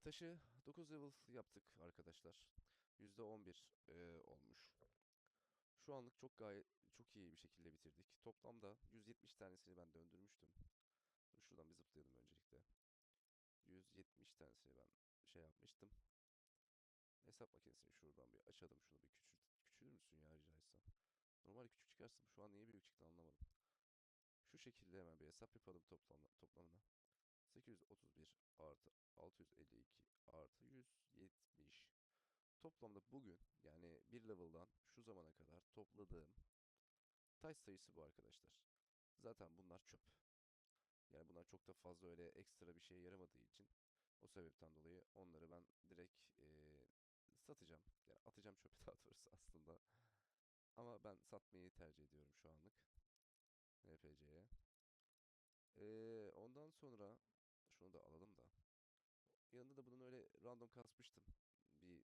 taşı 9 level yaptık arkadaşlar. %11 e, olmuş. Şu anlık çok gayet çok iyi bir şekilde bitirdik. Toplamda 170 tanesini ben döndürmüştüm. Dur şuradan bir zıplayalım öncelikle. 170 tanesini ben şey yapmıştım. Hesap makinesini şuradan bir açalım. Şunu bir küçült küçülür müsün ya rica etsem. Normal küçük çıkarsın. Şu an niye büyük çıktı anlamadım. Şu şekilde hemen bir hesap yapalım toplamda, toplamına. 831 artı 652 artı 170. Toplamda bugün yani bir level'dan şu zamana kadar topladığım taş sayısı bu arkadaşlar. Zaten bunlar çöp. Yani bunlar çok da fazla öyle ekstra bir şeye yaramadığı için o sebepten dolayı onları ben direkt eee, satacağım. Yani atacağım çöpe daha doğrusu aslında. Ama ben satmayı tercih ediyorum şu anlık. NPC'ye. Eee, ondan sonra şunu da alalım da. Yanında da bunun öyle random kasmıştım. Bir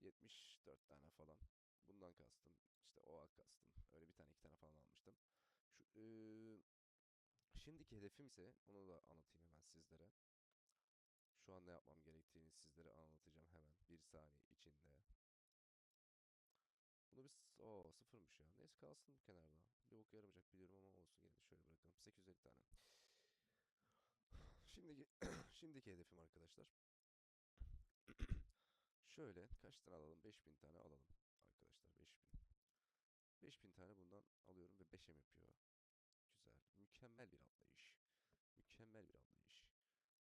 74 tane falan. Bundan kastım. İşte oak kastım. Öyle bir tane iki tane falan almıştım. Şu, eee, şimdiki hedefim ise onu da anlatayım hemen sizlere. Şu an ne yapmam gerektiğini sizlere anlatacağım hemen. Bir saniye içinde. Bunu biz... o sıfırmış ya. Neyse kalsın bu kenarda. Bir bok yaramayacak biliyorum ama olsun yine şöyle bırakalım. 850 tane. Şimdiki, şimdiki hedefim arkadaşlar. Şöyle kaç tane alalım? 5000 tane alalım arkadaşlar 5000. 5000 tane bundan alıyorum ve 5'em yapıyor. Güzel. Mükemmel bir atlayış. Mükemmel bir atlayış.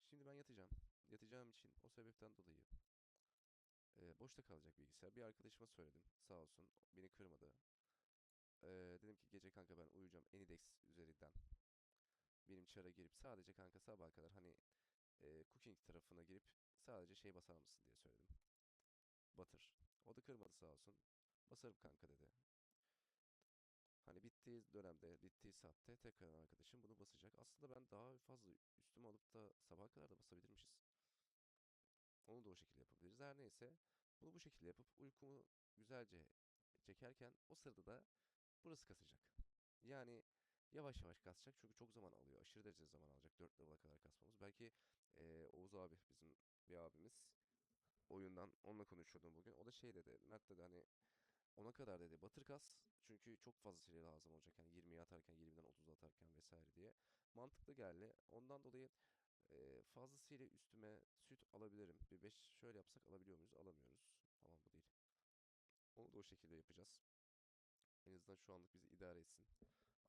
Şimdi ben yatacağım. Yatacağım için o sebepten dolayı e, boşta kalacak bilgisayar. Bir arkadaşıma söyledim. Sağ olsun beni kırmadı. E, dedim ki gece kanka ben uyuyacağım Enidex üzerinden. Benim çara girip sadece kanka sabaha kadar hani e, cooking tarafına girip sadece şey basar mısın diye söyledim. Batır. O da kırmadı sağ olsun. Basarım kanka dedi. Hani bittiği dönemde, bittiği saatte tekrar arkadaşım bunu basacak. Aslında ben daha fazla üstüme alıp da sabaha kadar da basabilirmişiz. Onu da o şekilde yapabiliriz. Her neyse bunu bu şekilde yapıp uykumu güzelce çekerken o sırada da burası kasacak. Yani yavaş yavaş kasacak çünkü çok zaman alıyor. Aşırı derecede zaman alacak 4 level'a kadar kasmamız. Belki eee, Oğuz abi bizim bir abimiz oyundan onunla konuşuyordum bugün. O da şey dedi. Mert dedi hani ona kadar dedi batır kas. Çünkü çok fazla süre lazım olacak. Yani 20'yi atarken 20'den 30'a atarken vesaire diye. Mantıklı geldi. Ondan dolayı e, fazlasıyla üstüme süt alabilirim. Bir 5 şöyle yapsak alabiliyor muyuz? Alamıyoruz. Tamam bu değil. Onu da o şekilde yapacağız. En azından şu anlık bizi idare etsin.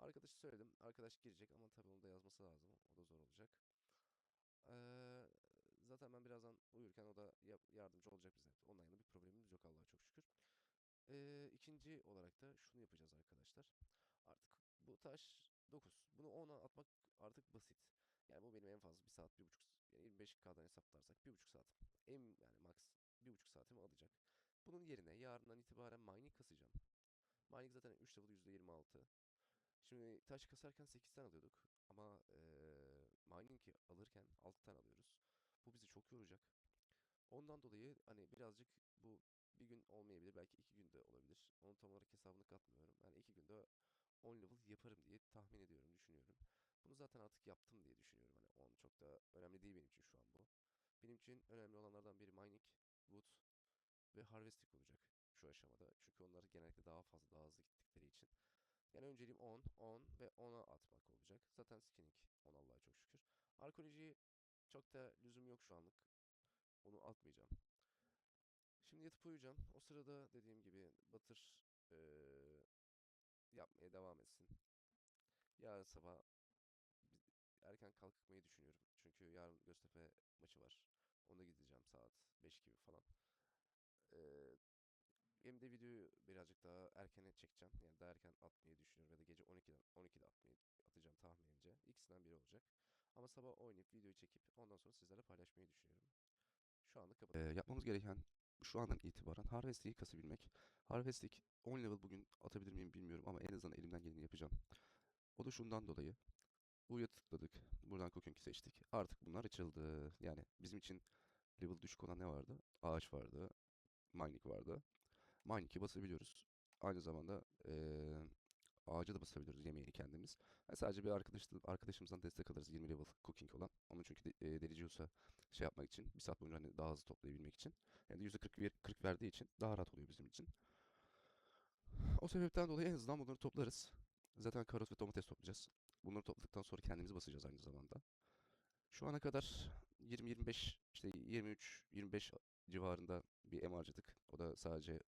Arkadaşı söyledim. Arkadaş girecek ama tabii onu da yazması lazım. O da zor olacak. Eee, zaten ben birazdan uyurken o da ya- yardımcı olacak bize. Ondan yana bir problemimiz yok Allah'a çok şükür. Eee ikinci olarak da şunu yapacağız arkadaşlar. Artık bu taş 9. Bunu 10'a atmak artık basit. Yani bu benim en fazla bir saat, bir buçuk, yani 25K'dan hesaplarsak bir buçuk saat. En yani max bir buçuk saatimi alacak. Bunun yerine yarından itibaren mining kasacağım. Mining zaten 3 level %26. Şimdi taş kasarken 8 tane alıyorduk ama eee mining'i alırken 6 tane alıyoruz. Bu bizi çok yoracak. Ondan dolayı hani birazcık bu bir gün olmayabilir belki iki günde olabilir. Onun tam olarak hesabını katmıyorum. Yani iki günde 10 level yaparım diye tahmin ediyorum, düşünüyorum. Bunu zaten artık yaptım diye düşünüyorum. Hani 10 çok da önemli değil benim için şu an bu. Benim için önemli olanlardan biri mining, wood ve harvesting olacak şu aşamada. Çünkü onlar genellikle daha fazla, daha hızlı gittikleri için. Yani önceliğim 10, 10 ve 10'a atmak olacak. Zaten skinning 10 Allah'a çok şükür. Arkeoloji çok da lüzum yok şu anlık. Onu atmayacağım. Şimdi yatıp uyuyacağım. O sırada dediğim gibi Batır eee, yapmaya devam etsin. Yarın sabah erken kalkmayı düşünüyorum. Çünkü yarın Göztepe maçı var. Ona gideceğim saat 5 gibi falan. Eee hem de videoyu birazcık daha erkene çekeceğim. Yani daha erken atmayı düşünüyorum. Ya da gece 12'den 12'de atmayı atacağım tahminimce. İkisinden biri olacak. Ama sabah oynayıp videoyu çekip ondan sonra sizlerle paylaşmayı düşünüyorum. Şu anlık Ee, kapatıyorum. yapmamız gereken şu andan itibaren Harvest'i kasabilmek. Harvest'i 10 level bugün atabilir miyim bilmiyorum ama en azından elimden geleni yapacağım. O da şundan dolayı. Buraya tıkladık. Buradan Cooking'i seçtik. Artık bunlar açıldı. Yani bizim için level düşük olan ne vardı? Ağaç vardı. Mining vardı. Mining'i basabiliyoruz. Aynı zamanda eee ağaca da basabiliyoruz yemeğini kendimiz. Yani sadece bir arkadaş, arkadaşımızdan destek alırız 20 level cooking olan. Onun çünkü de, e, delici olsa şey yapmak için bir saat boyunca hani daha hızlı toplayabilmek için. Yani %40 ver, 40 verdiği için daha rahat oluyor bizim için. O sebepten dolayı en azından bunları toplarız. Zaten karot ve domates toplayacağız. Bunları topladıktan sonra kendimizi basacağız aynı zamanda. Şu ana kadar 20-25 işte 23-25 civarında bir em harcadık. O da sadece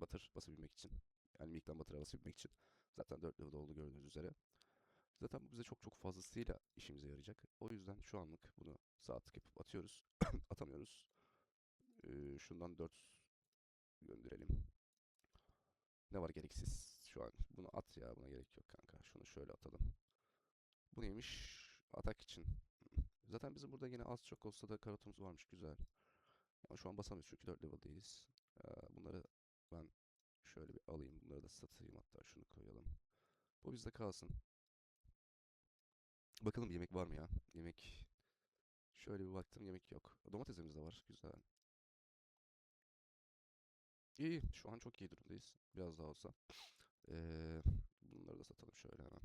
batır basabilmek için. Yani Milk'ten batıra basabilmek için. Zaten 4 level oldu gördüğünüz üzere. Zaten bu bize çok çok fazlasıyla işimize yarayacak. O yüzden şu anlık bunu saatlik yapıp atıyoruz. Atamıyoruz. Ee, şundan 4 gönderelim. Ne var gereksiz şu an? Bunu at ya buna gerek yok kanka. Şunu şöyle atalım. Bu neymiş? Atak için. Zaten bizim burada yine az çok olsa da karotumuz varmış güzel. Ama şu an basamıyoruz çünkü 4 level değiliz. Bunları ben şöyle bir alayım. Bunları da satayım hatta şunu koyalım. Bu bizde kalsın. Bakalım yemek var mı ya? Yemek şöyle bir baktım yemek yok. Domatesimiz de var. Güzel. İyi. Şu an çok iyi durumdayız. Biraz daha olsa. Ee, bunları da satalım şöyle hemen.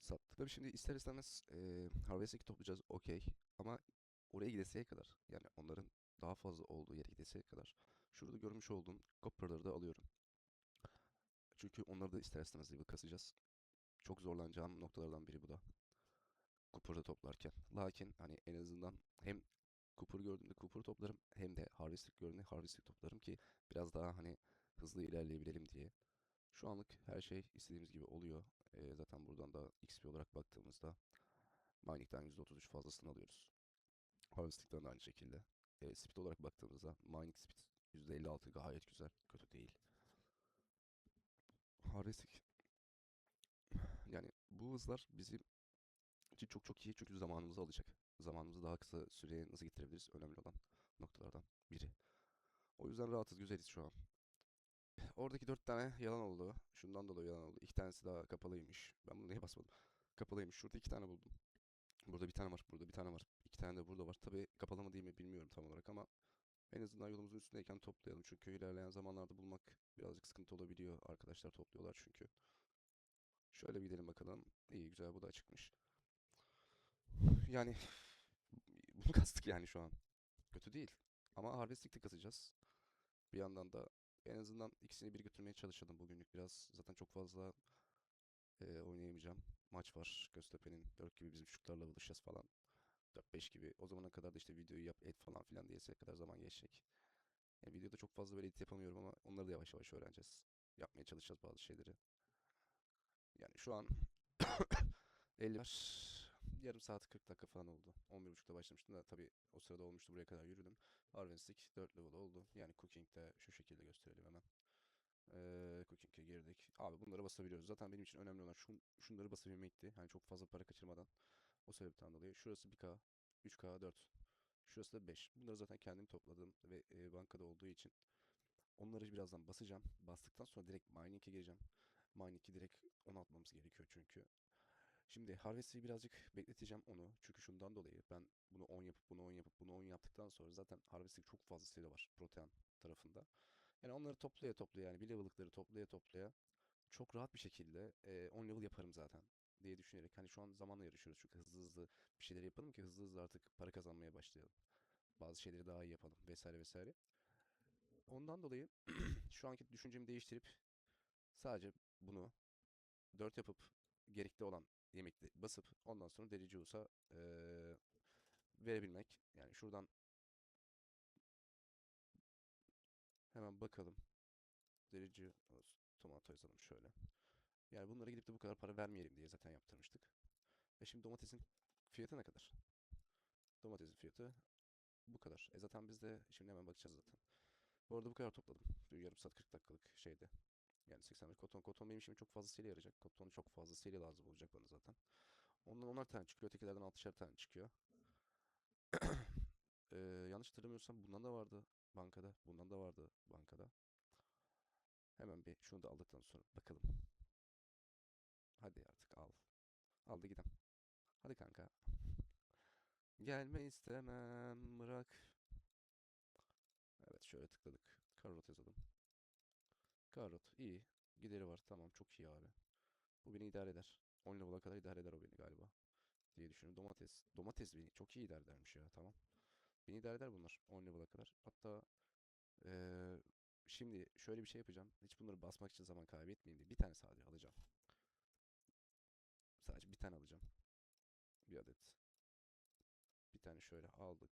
Sattık. Tabii şimdi ister istemez e, Harvest'e toplayacağız. Okey. Ama oraya gideseye kadar yani onların daha fazla olduğu yere gideseye kadar şurada görmüş olduğum copper'ları da alıyorum. Çünkü onları da ister istemez level kasacağız. Çok zorlanacağım noktalardan biri bu da. Cooper'ı toplarken. Lakin hani en azından hem Cooper gördüğümde Cooper toplarım hem de Harvest'lik gördüğümde Harvest'lik toplarım ki biraz daha hani hızlı ilerleyebilelim diye. Şu anlık her şey istediğimiz gibi oluyor. Ee, zaten buradan da XP olarak baktığımızda Mining'den %33 fazlasını alıyoruz. Harvesting'den de aynı şekilde. E, speed olarak baktığımızda mining speed %56 gayet güzel. Kötü değil. Harvesting yani bu hızlar bizim için çok çok iyi çünkü zamanımızı alacak. Zamanımızı daha kısa süreye nasıl getirebiliriz önemli olan noktalardan biri. O yüzden rahatız, güzeliz şu an. Oradaki dört tane yalan oldu. Şundan dolayı yalan oldu. İki tanesi daha kapalıymış. Ben bunu niye basmadım? Kapalıymış. Şurada iki tane buldum. Burada bir tane var. Burada bir tane var. İki tane de burada var. Tabii kapalı mı değil mi bilmiyorum tam olarak ama en azından yolumuzun üstündeyken toplayalım. Çünkü ilerleyen zamanlarda bulmak birazcık sıkıntı olabiliyor. Arkadaşlar topluyorlar çünkü. Şöyle bir gidelim bakalım. İyi güzel bu da çıkmış. Yani bunu kastık yani şu an. Kötü değil. Ama harvesting de kasacağız. Bir yandan da en azından ikisini bir götürmeye çalışalım bugünlük biraz. Zaten çok fazla e, oynayamayacağım. Maç var Göztepe'nin. 4 gibi bizim çocuklarla buluşacağız falan. 4-5 gibi. O zamana kadar da işte videoyu yap et falan filan diyeseye kadar zaman geçecek. Yani videoda çok fazla böyle edit yapamıyorum ama onları da yavaş yavaş öğreneceğiz. Yapmaya çalışacağız bazı şeyleri. Yani şu an 50 var. Yarım saat 40 dakika falan oldu. 11.30'da başlamıştım da tabii o sırada olmuştu buraya kadar yürüdüm. Harvesting 4 level oldu. Yani cooking de şu şekilde gösterelim hemen. Ee, cooking'e girdik. Abi bunları basabiliyoruz. Zaten benim için önemli olan şun, şunları basabilmekti. Hani çok fazla para kaçırmadan. O sebepten dolayı. Şurası 1K, 3K, 4. Şurası da 5. Bunları zaten kendim topladım ve e, bankada olduğu için onları birazdan basacağım. Bastıktan sonra direkt mining'e gireceğim. Mining'i direkt ona atmamız gerekiyor çünkü. Şimdi Harvest'i birazcık bekleteceğim onu. Çünkü şundan dolayı ben bunu 10 yapıp bunu 10 yapıp bunu 10 yaptıktan sonra zaten Harvest'in çok fazla sayıda var protean tarafında. Yani onları toplaya toplaya yani bir level'lıkları toplaya toplaya çok rahat bir şekilde e, 10 level yaparım zaten diye düşünerek hani şu an zamanla yarışıyoruz çünkü hızlı hızlı bir şeyler yapalım ki hızlı hızlı artık para kazanmaya başlayalım. Bazı şeyleri daha iyi yapalım vesaire vesaire. Ondan dolayı şu anki düşüncemi değiştirip sadece bunu 4 yapıp gerekli olan yemekli basıp ondan sonra delici olsa eee, verebilmek. Yani şuradan hemen bakalım. Delici tomato yazalım şöyle. Yani bunlara gidip de bu kadar para vermeyelim diye zaten yaptırmıştık. E şimdi domatesin fiyatı ne kadar? Domatesin fiyatı bu kadar. E zaten biz de şimdi hemen bakacağız zaten. Bu arada bu kadar topladım. Bir yarım saat 40 dakikalık şeyde. Yani 85 koton. Koton benim işime çok fazlasıyla yarayacak. Koton çok fazlasıyla lazım olacak bana zaten. Ondan 10'ar tane çıkıyor. Ötekilerden 6'şer tane çıkıyor. Ee, yanlış hatırlamıyorsam bundan da vardı bankada. Bundan da vardı bankada. Hemen bir şunu da aldıktan sonra bakalım. Hadi artık al. Al da gidelim. Hadi kanka. Gelme istemem bırak. Evet şöyle tıkladık. Karot yazalım. Karot iyi. gideri var. Tamam çok iyi abi. Bu beni idare eder. 10 level'a kadar idare eder o beni galiba. Diye düşünüyorum. Domates. Domates beni çok iyi idare edermiş ya. Tamam. Beni idare eder bunlar 10 level'a kadar. Hatta eee, şimdi şöyle bir şey yapacağım. Hiç bunları basmak için zaman kaybetmeyeyim diye. Bir tane sadece alacağım. Sadece bir tane alacağım. Bir adet. Bir tane şöyle aldık.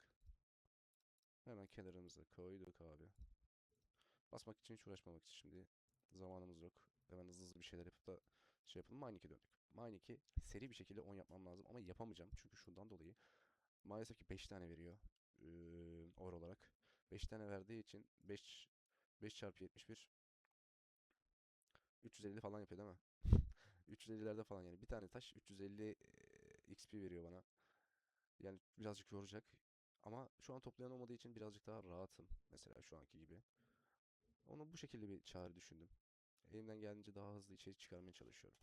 Hemen kenarımıza koyduk abi. Basmak için hiç uğraşmamak için şimdi zamanımız yok. Hemen hızlı hızlı bir şeyler yapıp da şey yapalım. Mine 2'ye döndük. Mine 2 seri bir şekilde 10 yapmam lazım ama yapamayacağım. Çünkü şundan dolayı maalesef ki 5 tane veriyor. Eee or olarak. 5 tane verdiği için 5 5 çarpı 71 350 falan yapıyor değil mi? 350'lerde falan yani. Bir tane taş 350 eee, XP veriyor bana. Yani birazcık yoracak. Ama şu an toplayan olmadığı için birazcık daha rahatım. Mesela şu anki gibi. Onu bu şekilde bir çağrı düşündüm. Elimden geldiğince daha hızlı içerik çıkarmaya çalışıyorum.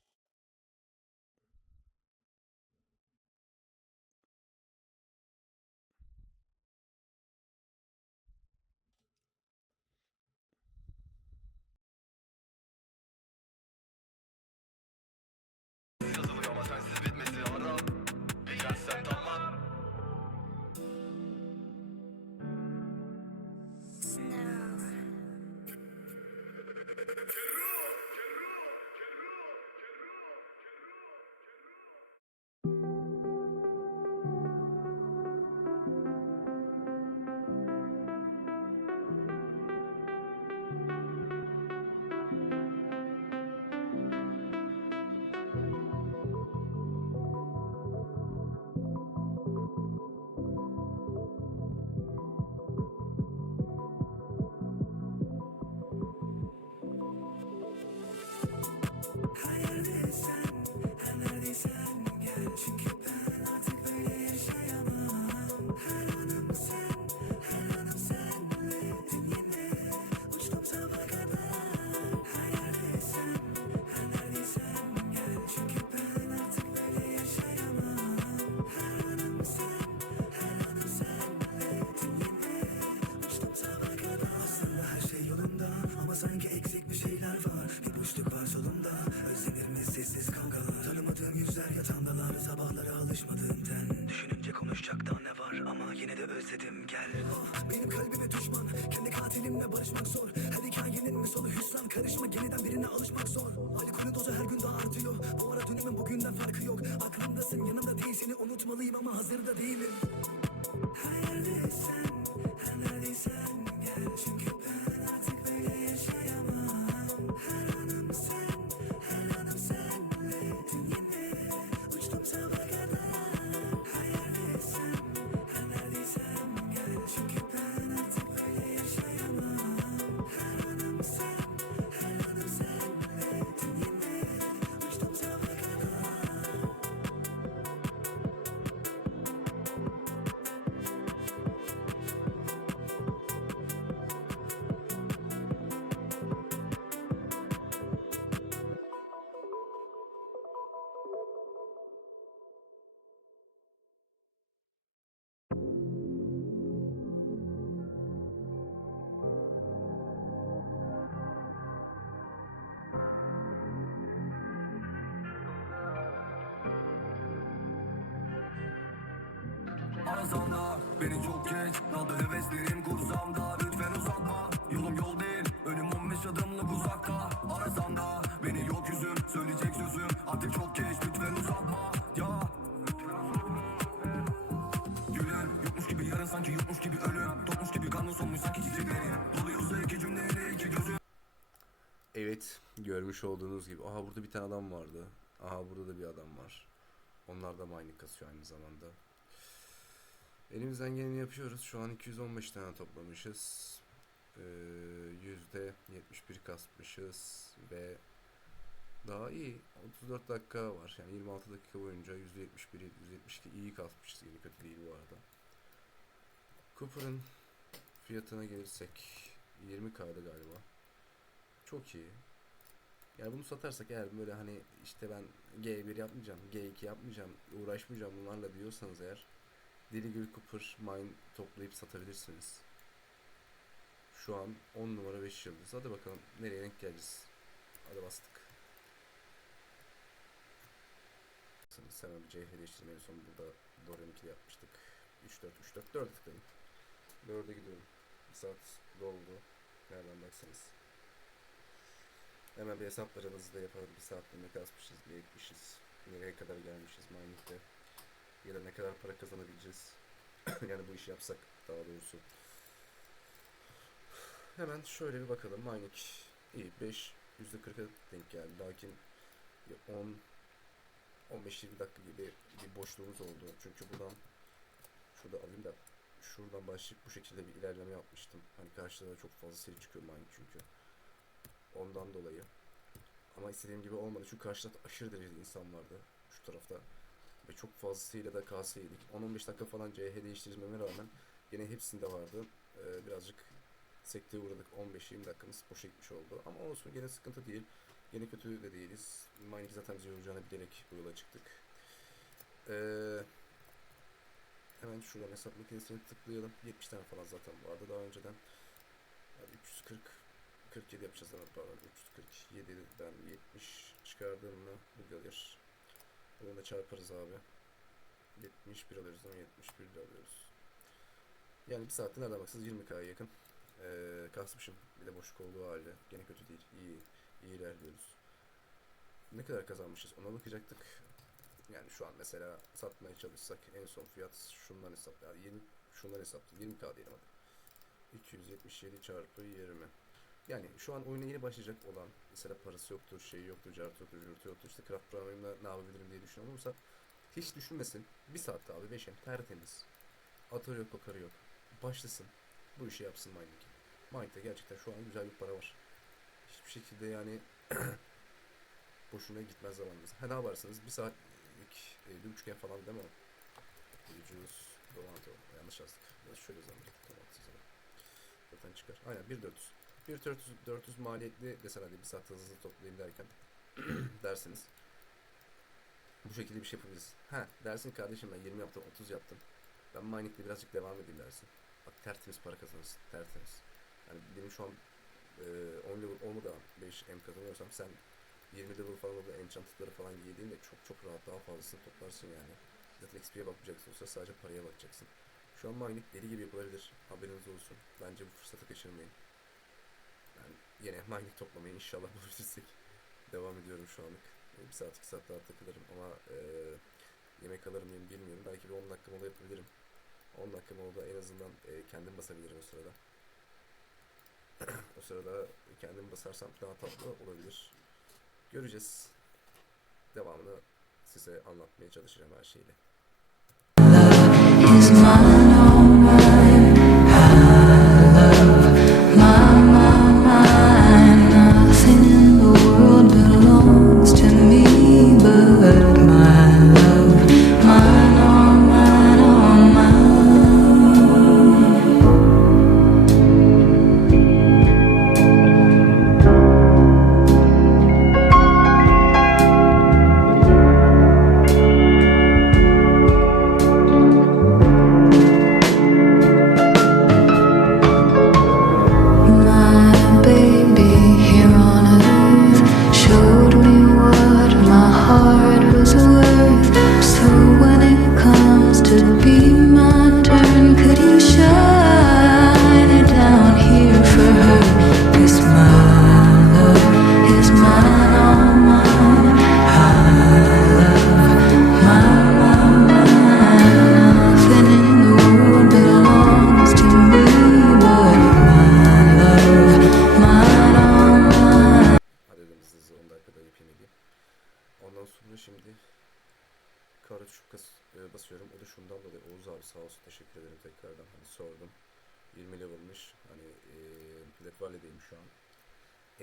the Arazanda beni çok geç Kaldı heveslerim kursağımda. Lütfen uzatma Yolum yol değil. Önüm 15 adımlık uzakta Arazanda. Beni yok yüzüm Söyleyecek sözüm Artık çok geç. Lütfen uzatma Ya. Gülüm yokmuş gibi yarın sanki yokmuş gibi ölüm. Topmuş gibi kanlı sonmuş sanki çiçeklerin Doluyorsa iki cümleyle iki gözüm. Evet, görmüş olduğunuz gibi. Aha burada bir tane adam vardı. Aha burada da bir adam var. Onlar da mining kasıyor aynı zamanda. Elimizden geleni yapıyoruz. Şu an 215 tane toplamışız. Ee, Yüzde 71 kasmışız ve daha iyi. 34 dakika var. Yani 26 dakika boyunca yüzde 71, yüzde 72 iyi kasmışız. Yine kötü değil bu arada. Cooper'ın fiyatına gelirsek 20k'da galiba. Çok iyi. Yani bunu satarsak eğer böyle hani işte ben G1 yapmayacağım, G2 yapmayacağım, uğraşmayacağım bunlarla diyorsanız eğer Deli Gül Cooper Mine toplayıp satabilirsiniz. Şu an 10 numara 5 yıldız. Hadi bakalım nereye denk geleceğiz. Hadi bastık. Hemen bir CH değiştirme en son burada Dorian 2'de yapmıştık. 3 4 3 4 4'e tıkladım. 4'e gidiyorum. Bir saat doldu. Nereden baksanız. Hemen bir hesaplarımızı da yapalım. Bir saatte ne kasmışız, ne etmişiz, nereye kadar gelmişiz mining'de. Da ne kadar para kazanabileceğiz. yani bu işi yapsak daha doğrusu. Hemen şöyle bir bakalım. Mining iyi. 5 %40'a denk geldi. Lakin bir 10 15-20 dakika gibi bir boşluğumuz oldu. Çünkü buradan şurada alayım da şuradan başlayıp bu şekilde bir ilerleme yapmıştım. Hani karşıda da çok fazla seri çıkıyor mining çünkü. Ondan dolayı. Ama istediğim gibi olmadı. Çünkü karşıda aşırı derecede insan vardı şu tarafta. Ve çok fazlasıyla da KS yedik. 10-15 dakika falan CH değiştirmeme rağmen yine hepsinde vardı. Ee, birazcık sekteye uğradık. 15-20 dakikamız boşa gitmiş oldu. Ama olsun gene sıkıntı değil. Yine kötü de değiliz. Mining zaten bizi yoracağını bilerek bu yola çıktık. Ee, hemen şuradan hesap makinesini tıklayalım. 70 tane falan zaten vardı daha önceden. Yani 340 47 yapacağız ama pardon 347'den 70 çıkardığım mı bu gelir. Bunu da çarparız abi. 71 alıyoruz ama 71 de alıyoruz. Yani bir saatte nereden baksanız 20k'ya yakın. Ee, kasmışım. Bir de boşluk olduğu halde. Gene kötü değil. İyi. iyi ilerliyoruz. Ne kadar kazanmışız ona bakacaktık. Yani şu an mesela satmaya çalışsak en son fiyat şundan hesap. Yani 20 şundan hesap. 20k diyelim hadi. 277 çarpı 20. Yani şu an oyuna yeni başlayacak olan mesela parası yoktur, şey yoktur, cartı yoktur, jürtü yoktur, işte craft programıyla ne yapabilirim diye düşünüyorum olursa hiç düşünmesin. Bir saatte abi 5 tertemiz. Atarı yok, kokarı yok. Başlasın. Bu işi yapsın mining. Mining'de gerçekten şu an güzel bir para var. Hiçbir şekilde yani boşuna gitmez zamanınız. Ha ne yaparsınız? Bir saatlik, e, bir buçukken falan değil mi? Ucuz, Dolanto. Yanlış yazdık. Şöyle zannettik. Dolanto zaten. Zaten çıkar. Aynen 1.400. 1.400 400 maliyetli desen hadi bir saat hızlı toplayayım derken dersiniz. Bu şekilde bir şey yapabiliriz. Ha dersin kardeşim ben 20 yaptım 30 yaptım. Ben mining'de birazcık devam edeyim dersin. Bak tertemiz para kazanırsın. Tertemiz. Yani benim şu an e, 10 level olmadan 5 M kazanıyorsam sen 20 level falan oldu enchanted'ları falan giydiğinde çok çok rahat daha fazlasını toplarsın yani. Zaten XP'ye bakmayacaksın olsa sadece paraya bakacaksın. Şu an mining deli gibi yapılabilir. Haberiniz olsun. Bence bu fırsatı kaçırmayın. Yani yine mining toplamayı inşallah bulabilirsek. Devam ediyorum şu anlık. E, Bir saat iki saat daha takılırım ama e, yemek alır mıyım bilmiyorum. Belki bir 10 dakika mola yapabilirim. 10 dakika molada en azından e, kendim basabilirim o sırada. o sırada kendim basarsam daha tatlı olabilir. Göreceğiz. Devamını size anlatmaya çalışacağım her şeyle.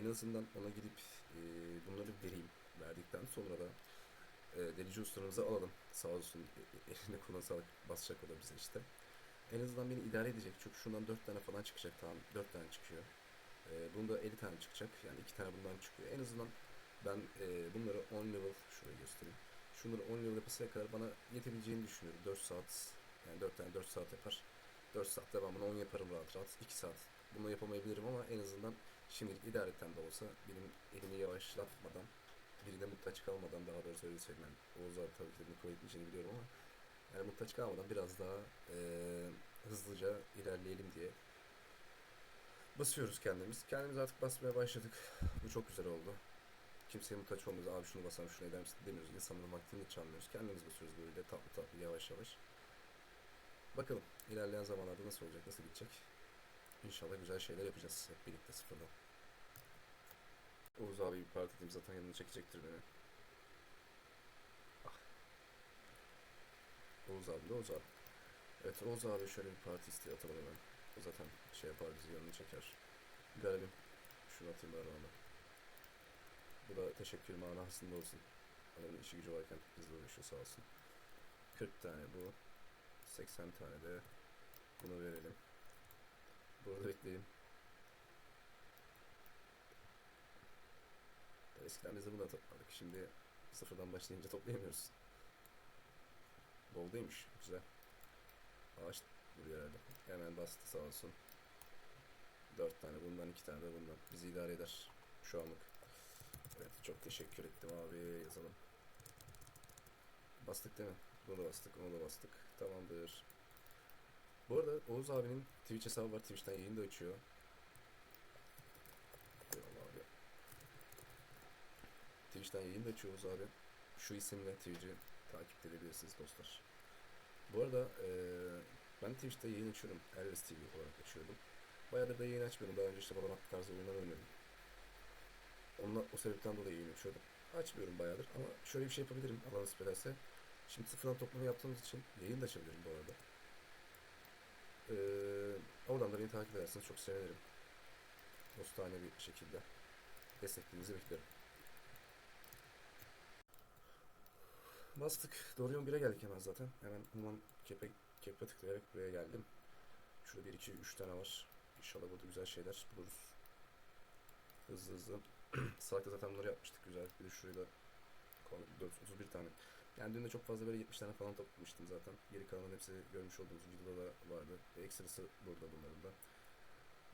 En azından ona gidip e, bunları vereyim. Verdikten sonra da e, delici ustalarımızı alalım. Sağ olsun e, e, eline koluna sağlık basacak o da bize işte. En azından beni idare edecek. Çünkü şundan 4 tane falan çıkacak tamam. 4 tane çıkıyor. E, bunda 50 tane çıkacak. Yani 2 tane bundan çıkıyor. En azından ben e, bunları 10 level şuraya göstereyim. Şunları 10 level yapasıya kadar bana yetebileceğini düşünüyorum. 4 saat yani 4 tane 4 saat yapar. 4 saatte ben bunu 10 yaparım rahat rahat. 2 saat. Bunu yapamayabilirim ama en azından Şimdilik idareten de olsa benim elimi yavaşlatmadan, birine muhtaç kalmadan daha doğrusu öyle söyleyeyim. Yani Oğuz abi tabii ki de etmeyeceğini biliyorum ama yani muhtaç kalmadan biraz daha eee, hızlıca ilerleyelim diye basıyoruz kendimiz. Kendimiz artık basmaya başladık. Bu çok güzel oldu. Kimseye muhtaç olmuyoruz. Abi şunu basalım şunu eder misin demiyoruz. İnsanların vaktini çalmıyoruz. Kendimiz basıyoruz böyle tatlı tatlı yavaş yavaş. Bakalım ilerleyen zamanlarda nasıl olacak, nasıl gidecek. İnşallah güzel şeyler yapacağız hep birlikte sıfırdan. Oğuz abi bir parti edeyim zaten yanına çekecektir beni. Ah. Oğuz abi de Oğuz abi. Evet Oğuz abi şöyle bir parti isteği atalım hemen. O zaten şey yapar bizi yanına çeker. Garibim. Şunu atayım bari ona. Bu da teşekkür manasında olsun. Adamın işi gücü varken bizle uğraşıyor sağ olsun. 40 tane bu. 80 tane de bunu verelim. Burada bekleyin. Eskiden biz de bunu topladık. Şimdi sıfırdan başlayınca toplayamıyoruz. Bol değilmiş. Güzel. Ağaç duruyor herhalde. Hemen bastı sağ olsun. 4 tane bundan, 2 tane de bundan. Bizi idare eder. Şu anlık. Evet çok teşekkür ettim abi. Yazalım. Bastık değil mi? Bunu da bastık, onu da bastık. Tamamdır. Bu arada Oğuz abinin Twitch hesabı var. Twitch'ten yayın da açıyor. Eyvallah abi. Twitch'ten yayın da açıyor Oğuz abi. Şu isimle Twitch'i takip edebilirsiniz dostlar. Bu arada eee, ben Twitch'te yayın açıyorum. Erles TV olarak açıyordum. Bayağıdır da yayın açmıyordum. Daha önce işte Valorant tarzı oyunlar oynuyordum. Onunla, o sebepten dolayı yayın açıyordum. Açmıyorum bayağıdır ama şöyle bir şey yapabilirim Allah nasip. Şimdi sıfırdan toplama yaptığımız için yayın da açabilirim bu arada. Ee, oradan da beni takip ederseniz çok sevinirim. Dostane bir şekilde desteklerinizi bekliyorum. Bastık. Doğru yol 1'e geldik hemen zaten. Hemen Human Cap'e Cap'e tıklayarak buraya geldim. Şurada 1, 2, 3 tane var. İnşallah burada güzel şeyler buluruz. Hızlı hızlı. Salakta zaten bunları yapmıştık güzel. Bir de şurayı da 431 tane. Yani dün de çok fazla böyle 70 tane falan toplamıştım zaten. Geri kalanın hepsi görmüş olduğunuz videoda da vardı. Ve ekstrası burada bunların da.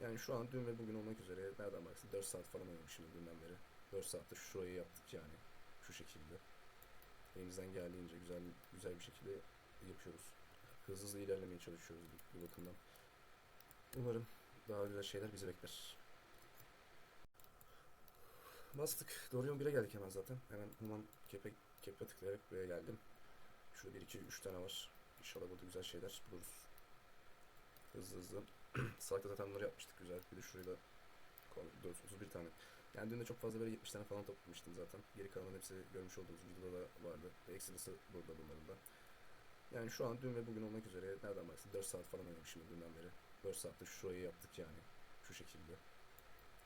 Yani şu an dün ve bugün olmak üzere nereden baksın 4 saat falan oynamışım dünden beri. 4 saatte şurayı yaptık yani. Şu şekilde. Elimizden geldiğince güzel güzel bir şekilde yapıyoruz. Hızlı hızlı ilerlemeye çalışıyoruz bu bakımdan. Umarım daha güzel şeyler bizi bekler. Bastık. Doğru yol 1'e geldik hemen zaten. Hemen Human Cap'e Cap'e tıklayarak buraya geldim. Şurada 1, 2, 3 tane var. İnşallah burada güzel şeyler buluruz. Hızlı hızlı. Salakta zaten bunları yapmıştık güzel. Bir de şurayı da 431 tane. Yani dün de çok fazla böyle 70 tane falan toplamıştım zaten. Geri kalanın hepsi görmüş olduğunuz videoda da vardı. Ekstrası burada bunların da. Yani şu an dün ve bugün olmak üzere nereden baksın 4 saat falan oynamışım dünden beri. 4 saatte şurayı yaptık yani. Şu şekilde.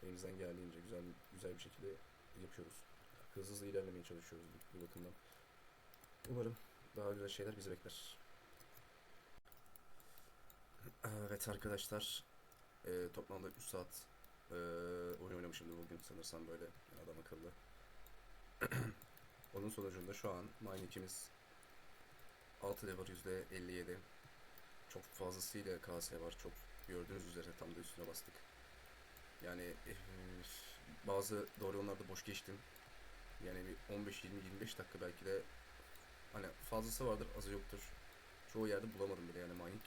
Elimizden geldiğince güzel güzel bir şekilde yapıyoruz. Hızlı hızlı ilerlemeye çalışıyoruz bakımdan. Umarım daha güzel şeyler bizi bekler. Evet arkadaşlar. Eee, toplamda 3 saat eee oyun oynamışımdır bugün sanırsam böyle yani adam akıllı. Onun sonucunda şu an Mine 2'miz 6 level %57. Çok fazlasıyla KS var. Çok gördüğünüz üzere tam da üstüne bastık. Yani eh, bazı doğru yollarda boş geçtim. Yani bir 15 20 25 dakika belki de hani fazlası vardır, azı yoktur. Çoğu yerde bulamadım bile yani mining.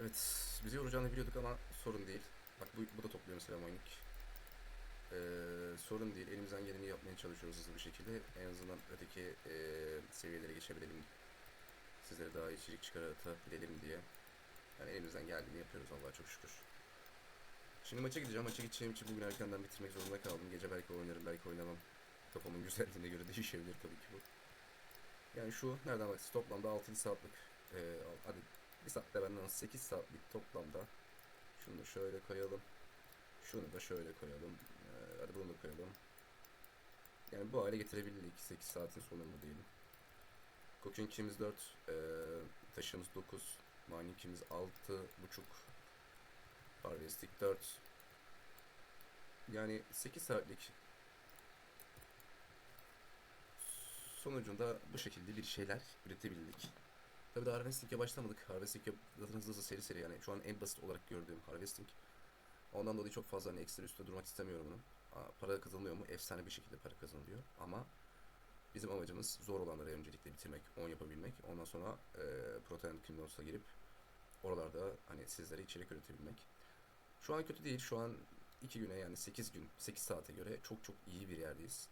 Evet, bizi yoracağını biliyorduk ama sorun değil. Bak bu, bu da topluyor mesela mining. Ee, sorun değil. Elimizden geleni yapmaya çalışıyoruz hızlı bir şekilde. En azından öteki ee, seviyelere geçebilelim. Sizlere daha içerik çıkartabilelim diye. Yani elimizden geldiğini yapıyoruz Allah'a çok şükür. Şimdi maça gideceğim. Maça gideceğim için bugün erkenden bitirmek zorunda kaldım. Gece belki oynarım, belki oynamam. Kafamın güzelliğine göre değişebilir tabii ki bu. Yani şu nereden baksanız toplamda 6 saatlik al- hadi bir saatte benden 8 saatlik toplamda şunu da şöyle koyalım. Şunu da şöyle koyalım. Ee, hadi bunu da koyalım. Yani bu hale getirebildik 8 saatin sonunda diyelim. Cooking Kimiz 4, ee, taşımız 9, Mining'imiz 6 buçuk, Harvesting 4. Yani 8 saatlik sonucunda bu şekilde bir şeyler üretebildik. Tabii daha Harvesting'e başlamadık. Harvesting'e zaten hızlı hızlı seri seri yani şu an en basit olarak gördüğüm Harvesting. Ondan dolayı çok fazla hani ekstra üstte durmak istemiyorum bunun. Para kazanılıyor mu? Efsane bir şekilde para kazanılıyor. Ama bizim amacımız zor olanları öncelikle bitirmek, 10 yapabilmek. Ondan sonra e, Protein Kingdoms'a girip oralarda hani sizlere içerik üretebilmek. Şu an kötü değil. Şu an 2 güne yani 8 gün, 8 saate göre çok çok iyi bir yerdeyiz.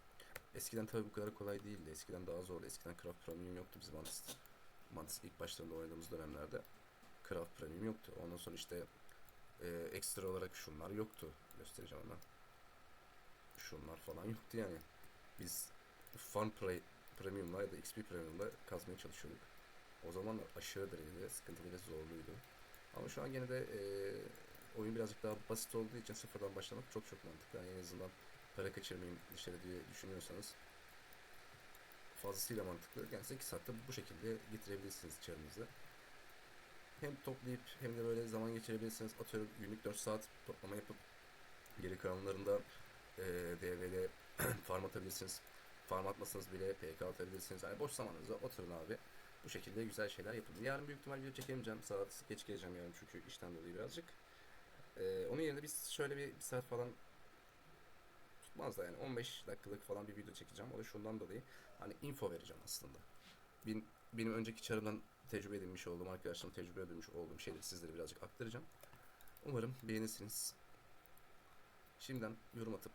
Eskiden tabii bu kadar kolay değildi. Eskiden daha zordu. Eskiden Craft Premium yoktu bizim Mantis. Mantis ilk başlarında oynadığımız dönemlerde Craft Premium yoktu. Ondan sonra işte e, ekstra olarak şunlar yoktu. Göstereceğim hemen. Şunlar falan yoktu yani. Biz Farm Pre Premium'la ya da XP Premium'la kazmaya çalışıyorduk. O zaman aşırı derecede sıkıntılı ve zorluydu. Ama şu an gene de e, oyun birazcık daha basit olduğu için sıfırdan başlamak çok çok mantıklı. Yani en azından para kaçırmayayım dışarı diye düşünüyorsanız fazlasıyla mantıklı. Yani 8 saatte bu şekilde getirebilirsiniz çarınızı. Hem toplayıp hem de böyle zaman geçirebilirsiniz. Atıyorum günlük 4 saat toplama yapıp geri kalanlarında e, DV'de farm atabilirsiniz. Farm atmasanız bile PK atabilirsiniz. Yani boş zamanınızda oturun abi. Bu şekilde güzel şeyler yapın. Yarın büyük ihtimal video çekemeyeceğim. Saat geç geleceğim yarın çünkü işten dolayı birazcık. Ee, onun yerine biz şöyle bir, bir saat falan tutmaz da yani 15 dakikalık falan bir video çekeceğim. O da şundan dolayı hani info vereceğim aslında. Benim, benim önceki çarımdan tecrübe edinmiş olduğum arkadaşlarım tecrübe edinmiş olduğum şeyleri sizlere birazcık aktaracağım. Umarım beğenirsiniz. Şimdiden yorum atıp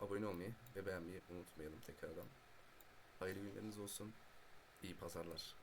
abone olmayı ve beğenmeyi unutmayalım tekrardan. Hayırlı günleriniz olsun. İyi pazarlar.